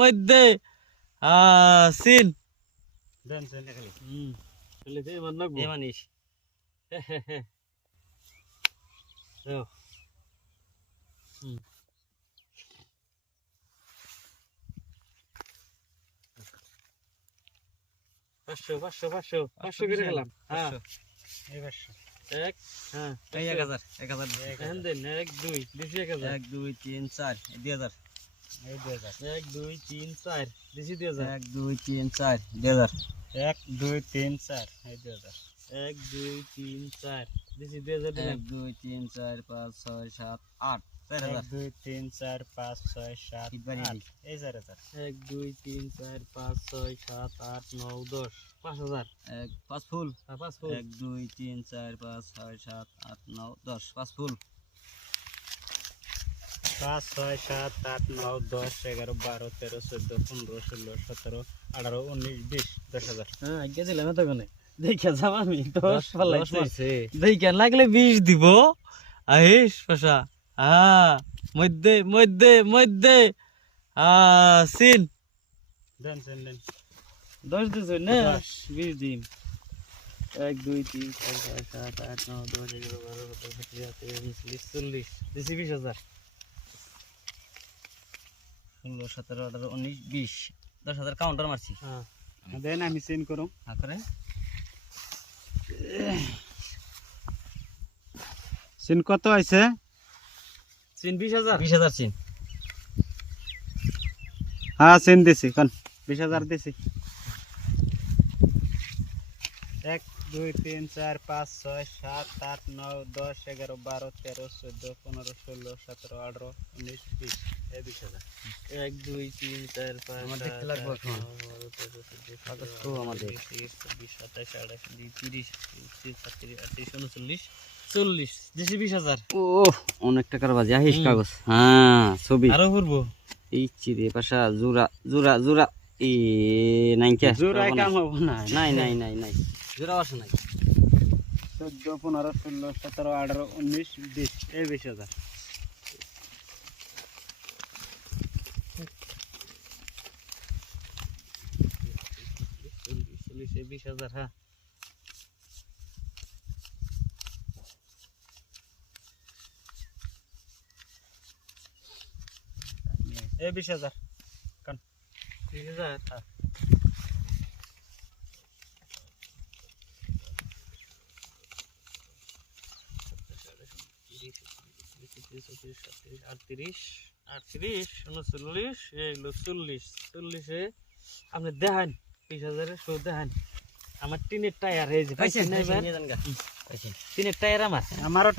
মধ্যে সিন দেন সেন খালি তাহলে দে মান লাগবো এ মানিস দাও পাঁচশো পাঁচশো পাঁচশো পাঁচশো করে গেলাম হ্যাঁ এই 500 এক হ্যাঁ এই 1000 1000 এখন দেন এক দুই দিছি 1000 1 2 3 4 2000 এই 2000 এক দুই তিন চার দিছি 2000 1 2 3 4 2000 1 2 3 4 এই 2000 এক দুই তিন চার দিছি 2000 দিলাম 1 2 3 4 5 6 7 8 4000 2 3 4 5 6 7 8 এই 4000 এক দুই তিন চার পাঁচ ছয় সাত আট নয় 10 5000 এক 5 ফুল পাঁচ ফুল 1 2 3 4 5 6 7 8 9 10 5 ফুল 5 6 7 8 9 10 11 12 13 14 15 16 17 18 19 20 10000 হ্যাঁ আগে দিলাম তো কোনে দেখা যাব আমি 10 মারছে দেখা লাগলে 20 দিব আহিস পাশা মধ্যে মধ্যে মধ্যে সিন দেন সেন দেন 10 দিছ না 20 দিন 1 2 3 4 5 7 8 9 10 11 12 13 14 15 16 দিছি 20000 16 17 18 19 20 10000 কাউন্টার মারছি হ্যাঁ দেন আমি সেন্ড করো হ্যাঁ করে সিন কত আইছে সিন 20000 20000 সিন হ্যাঁ সিন দিছি কোন 20000 দিছি 1 2 3 4 5 6 7 8 9 10 11 12 13 14 15 16 17 18 19 20 এই 20000 1 2 3 4 5 আমার দেখতে লাগবে এখন কাগজ তো আমাদের 20 27 28 29 30 31 39 40 দিছি 20000 ও অনেক টাকার বাজে আহিস কাগজ হ্যাঁ ছবি আরো করবো এই চিরে পাশা জোড়া জোড়া জোড়া এ নাই কে জোড়া কাম হবে না নাই নাই নাই নাই জোড়া আসে নাই 14 15 16 17 18 19 20 এই 20000 20000 হ্যাঁ এই 20000 কোন 20000 হ্যাঁ আটত্রিশ 39 এগুলো 40 এ আপনি দেখান 20000 শো দেখান আমার টিনের টায়ার এই যে টিনের টায়ার আমার আমারও